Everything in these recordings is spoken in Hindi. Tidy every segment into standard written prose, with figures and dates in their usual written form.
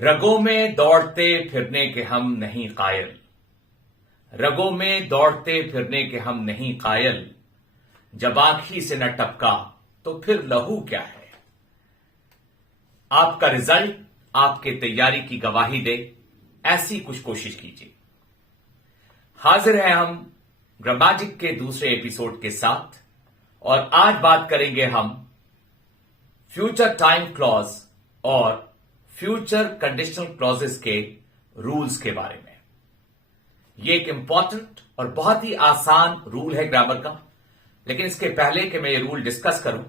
रगों में दौड़ते फिरने के हम नहीं कायल। रगों में दौड़ते फिरने के हम नहीं कायल। जब आंखी से न टपका तो फिर लहू क्या है। आपका रिजल्ट आपके तैयारी की गवाही दे, ऐसी कुछ कोशिश कीजिए। हाजिर है हम ग्रामैजिक के दूसरे एपिसोड के साथ और आज बात करेंगे हम फ्यूचर टाइम क्लॉज और फ्यूचर कंडीशनल क्लॉजेस के रूल्स के बारे में। यह एक इंपॉर्टेंट और बहुत ही आसान रूल है ग्रामर का, लेकिन इसके पहले कि मैं ये रूल डिस्कस करूं,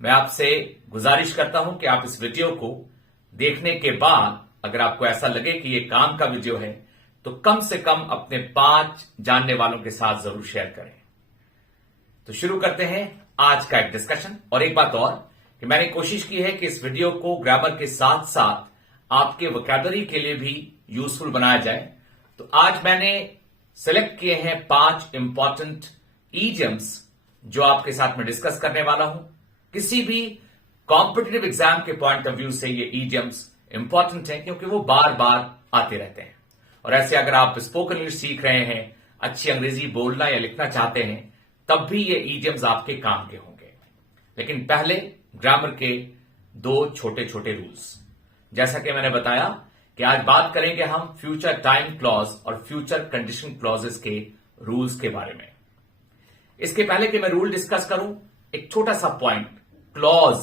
मैं आपसे गुजारिश करता हूं कि आप इस वीडियो को देखने के बाद अगर आपको ऐसा लगे कि ये काम का वीडियो है तो कम से कम अपने 5 जानने वालों के साथ जरूर शेयर करें। तो शुरू करते हैं आज का एक डिस्कशन। और एक बात और कि मैंने कोशिश की है कि इस वीडियो को ग्रामर के साथ साथ आपके वोकैबुलरी के लिए भी यूजफुल बनाया जाए। तो आज मैंने सिलेक्ट किए हैं 5 इंपॉर्टेंट ईडियम्स जो आपके साथ में डिस्कस करने वाला हूं। किसी भी कॉम्पिटिटिव एग्जाम के पॉइंट ऑफ व्यू से ये ईडियम्स इंपॉर्टेंट हैं क्योंकि वो बार बार आते रहते हैं। और ऐसे अगर आप स्पोकन इंग्लिश सीख रहे हैं, अच्छी अंग्रेजी बोलना या लिखना चाहते हैं, तब भी ये ईडियम्स आपके काम के होंगे। लेकिन पहले ग्रामर के 2 छोटे छोटे रूल्स। जैसा कि मैंने बताया कि आज बात करेंगे हम फ्यूचर टाइम क्लॉज और फ्यूचर कंडीशन क्लॉजेस के रूल्स के बारे में। इसके पहले कि मैं रूल डिस्कस करूं, एक छोटा सा पॉइंट, क्लॉज,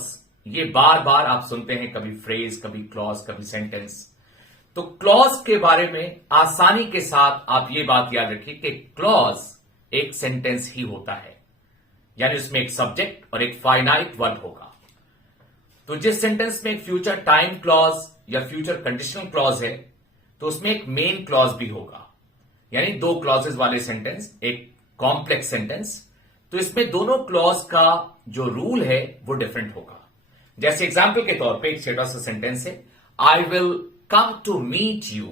ये बार बार आप सुनते हैं, कभी फ्रेज, कभी क्लॉज, कभी सेंटेंस। तो क्लॉज के बारे में आसानी के साथ आप ये बात याद रखिए कि क्लॉज एक सेंटेंस ही होता है, यानी उसमें एक सब्जेक्ट और एक फाइनाइट वर्ब होगा। तो जिस सेंटेंस में एक फ्यूचर टाइम क्लॉज या फ्यूचर कंडीशनल क्लॉज है तो उसमें एक मेन क्लॉज भी होगा, यानी 2 क्लॉजेस वाले सेंटेंस, एक कॉम्प्लेक्स सेंटेंस। तो इसमें दोनों क्लॉज का जो रूल है वो डिफरेंट होगा। जैसे एग्जाम्पल के तौर पे एक छोटा सा सेंटेंस है, I will come to meet you.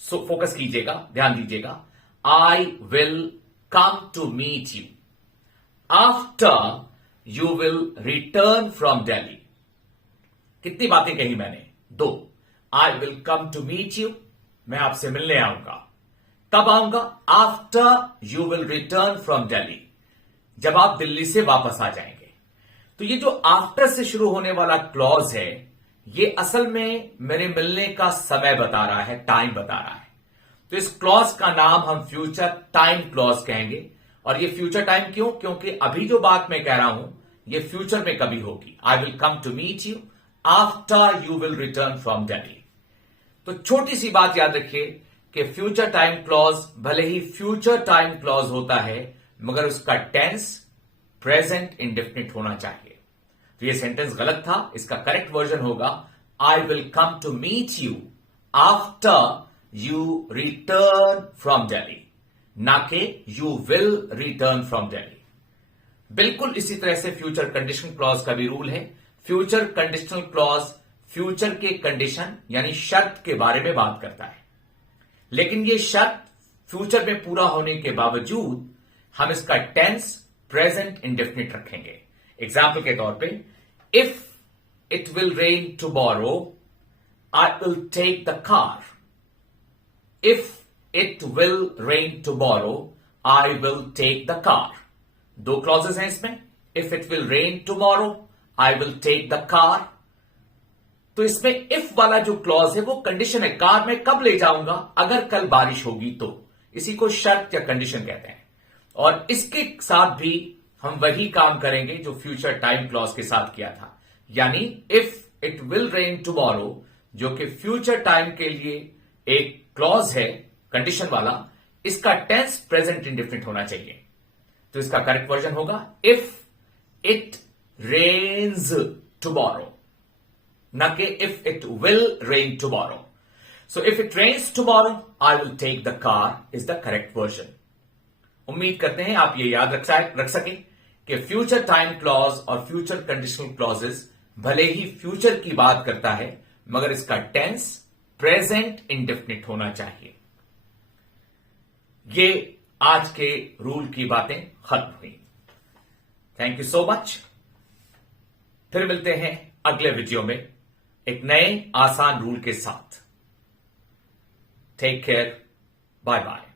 So focus कीजिएगा, ध्यान दीजिएगा, I will come to meet you after you will return from Delhi. कितनी बातें कही मैंने? 2। I will come to meet you, मैं आपसे मिलने आऊंगा। कब आऊंगा? After you will return from Delhi, जब आप दिल्ली से वापस आ जाएंगे। तो ये जो आफ्टर से शुरू होने वाला क्लॉज है, ये असल में मेरे मिलने का समय बता रहा है, टाइम बता रहा है। तो इस क्लॉज का नाम हम फ्यूचर टाइम क्लॉज कहेंगे। और ये फ्यूचर टाइम क्यों? क्योंकि अभी जो बात मैं कह रहा हूं ये फ्यूचर में कभी होगी। I will come to meet you after you will return from Delhi. तो छोटी सी बात याद रखिए कि फ्यूचर टाइम क्लॉज भले ही फ्यूचर टाइम क्लॉज होता है, मगर उसका टेंस प्रेजेंट इंडेफिनिट होना चाहिए। तो ये सेंटेंस गलत था, इसका करेक्ट वर्जन होगा I will come to meet you after you return from Delhi, ना कि you will return from Delhi. बिल्कुल इसी तरह से फ्यूचर कंडीशन क्लॉज का भी रूल है। फ्यूचर कंडीशनल क्लॉज फ्यूचर के कंडीशन यानी शर्त के बारे में बात करता है, लेकिन यह शर्त फ्यूचर में पूरा होने के बावजूद हम इसका टेंस प्रेजेंट इंडेफिनिट रखेंगे। एग्जाम्पल के तौर पे, if it will rain tomorrow I will take the car. If it will rain tomorrow I will take the car. 2 clauses हैं इसमें, if it will rain tomorrow I will take the car. तो इसमें इफ वाला जो क्लॉज है वो कंडीशन है, कार में कब ले जाऊंगा? अगर कल बारिश होगी तो। इसी को शर्त या कंडीशन कहते हैं। और इसके साथ भी हम वही काम करेंगे जो फ्यूचर टाइम क्लॉज के साथ किया था, यानी if it will rain tomorrow, जो कि फ्यूचर टाइम के लिए एक क्लॉज है कंडीशन वाला, इसका टेंस प्रेजेंट इंडेफिनिट होना चाहिए। तो इसका करेक्ट वर्जन होगा इफ इट रेन्स टुमारो, ना कि if it will rain tomorrow. So if it rains tomorrow I will take the car is the correct version. उम्मीद करते हैं आप ये याद रख सकें कि फ्यूचर टाइम क्लॉज और फ्यूचर कंडीशनल क्लॉजेस भले ही फ्यूचर की बात करता है, मगर इसका टेंस प्रेजेंट इंडेफिनिट होना चाहिए। ये आज के रूल की बातें खत्म हुई। Thank you so much. फिर मिलते हैं अगले वीडियो में। एक नए आसान रूल के साथ। Take care, bye bye.